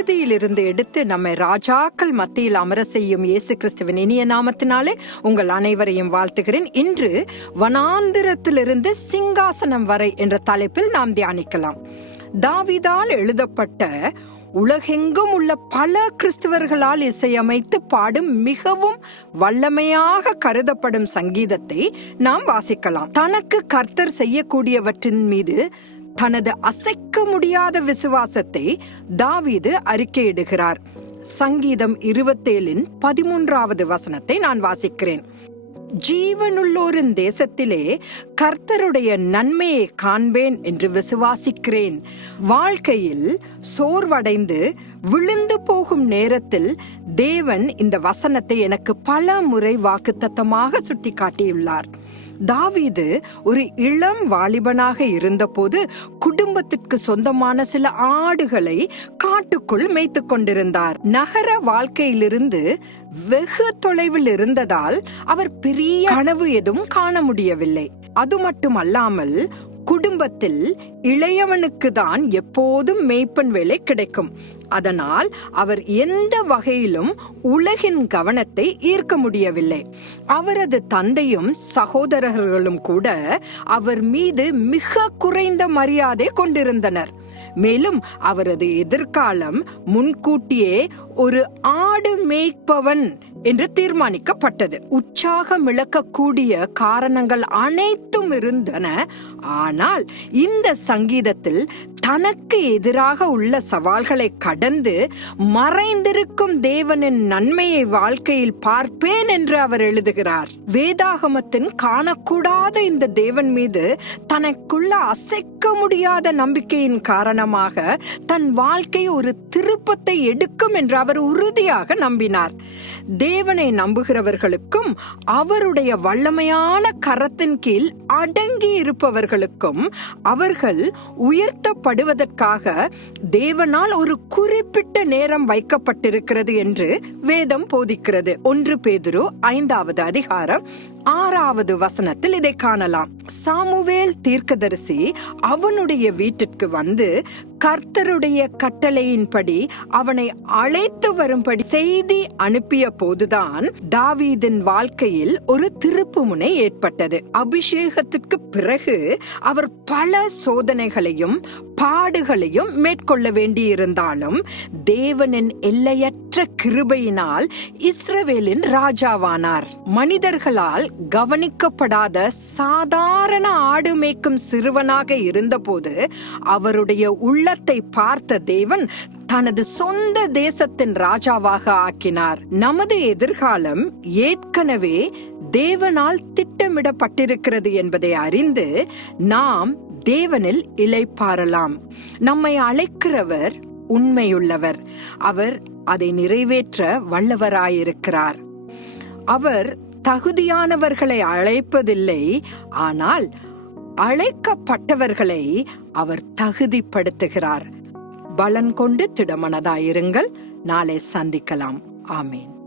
புழுதியிலிருந்து எடுத்து நம்மை ராஜாக்கள் மத்தியில் அமர செய்யும் இயேசு கிறிஸ்துவின் இனிய நாமத்தினாலே உங்கள் அனைவரையும் வாழ்த்துகிறேன். இன்று வனாந்திரத்திலிருந்து சிங்காசனம் வரை என்ற தலைப்பில் நாம் தியானிக்கலாம். தாவிதால் எழுதப்பட்ட உலகெங்கும் உள்ள பல கிறிஸ்தவர்களால் இசையமைத்து பாடும் மிகவும் வல்லமையாக கருதப்படும் சங்கீதத்தை நாம் வாசிக்கலாம். தனக்கு கர்த்தர் செய்யக்கூடியவற்றின் மீது தனது அசைக்க முடியாத விசுவாசத்தை தாவீது அறிக்கையிடுகிறார். சங்கீதம் இருபத்தேழின் பதிமூன்றாவது வசனத்தை நான் வாசிக்கிறேன். ஜீவனுள்ளோரின் தேசத்திலே கர்த்தருடைய நன்மையை காண்பேன் என்று விசுவாசிக்கிறேன். வாழ்க்கையில் சோர்வடைந்து விழுந்து போகும் நேரத்தில் தேவன் இந்த வசனத்தை எனக்கு பல முறை வாக்குத்தத்தமாக சுட்டி காட்டியுள்ளார் தாவீது ஒரு இளம் வாலிபனாக இருந்தபோது குடும்பத்திற்கு சொந்தமான சில ஆடுகளை காட்டுக்குள் மேய்த்து கொண்டிருந்தார். நகர வாழ்க்கையிலிருந்து வெகு தொலைவில் இருந்ததால் அவர் பெரிய கனவு எதுவும் காண முடியவில்லை. அது மட்டுமல்லாமல் குடும்பத்தில் இளையவனுக்கு தான் எப்போதும் மேய்ப்பன் வேலை கிடைக்கும். அதனால் அவர் எந்த வகையிலும் உலகின் கவனத்தை ஈர்க்க முடியவில்லை. அவரது தந்தையும் சகோதரர்களும் கூட அவர் மீது மிக குறைந்த மரியாதை கொண்டிருந்தனர். மேலும் அவரது எதிர்காலம் முன்கூட்டியே ஒரு ஆடு மேய்ப்பவன் என்று தீர்மானிக்கப்பட்டது. உற்சாகம் இழக்கக்கூடிய காரணங்கள் அனைத்தும் இருந்தன. ஆனால் இந்த சங்கீதத்தில் தனக்கு எதிராக உள்ள சவால்களை கடந்து மறைந்திருக்கும் தேவனின் நன்மையை வாழ்க்கையில் பார்ப்பேன் என்று அவர் எழுதுகிறார். வேதாகமத்தின் காணக்கூடாத இந்த தேவன் மீது தனக்குள்ள அசைக்க முடியாத நம்பிக்கையின் காரணமாக தன் வாழ்க்கை ஒரு திருப்பத்தை எடுக்கும் என்று அவர் உறுதியாக நம்பினார். தேவனை நம்புகிறவர்களுக்கும் அவருடைய வல்லமையான கரத்தின் கீழ் அடங்கி இருப்பவர்களுக்கும் அவர்கள் உயர்த்தப்படுவதற்காக தேவனால் ஒரு குறிப்பிட்ட நேரம் வைக்கப்பட்டிருக்கிறது என்று வேதம் போதிக்கிறது. ஒன்று பேதுரு ஐந்தாவது அதிகாரம் ஆறாவது வசனத்தில் இதை காணலாம். சாமுவேல் தீர்க்கதரிசி அவனுடைய வீட்டிற்கு வந்து கர்த்தருடைய கட்டளையின்படி அவனை அழைத்து வரும்படி செய்தி அனுப்பிய போதுதான் தாவீதின் வாழ்க்கையில் ஒரு திருப்பு முனை ஏற்பட்டது. அபிஷேகத்திற்கு பிறகு அவர் பல சோதனைகளையும் பாடுகளையும் மேற்கொள்ள வேண்டியிருந்தாலும் தேவனின் எல்லையற்ற கிருபையினால் இஸ்ரவேலின் ராஜாவானார். மனிதர்களால் கவனிக்கப்படாத சாதாரண ஆடு மேய்க்கும் சிறுவனாக இருந்தபோது அவருடைய உள்ளத்தை பார்த்த தேவன் தனது சொந்த தேசத்தின் ராஜாவாக ஆக்கினார். நமது எதிர்காலம் ஏற்கனவே தேவனால் திட்டமிடப்பட்டிருக்கிறது என்பதை அறிந்து நாம் தேவனில் இளைப்பாறலாம் நம்மை அழைக்கிறவர் உண்மையுள்ளவர். அவர் அதை நிறைவேற்ற வல்லவராயிருக்கிறார். அவர் தகுதியானவர்களை அழைப்பதில்லை ஆனால் அழைக்கப்பட்டவர்களை அவர் தகுதிப்படுத்துகிறார். பலன் கொண்டு திடமனதாயிருங்கள். நாளை சந்திக்கலாம். ஆமேன்.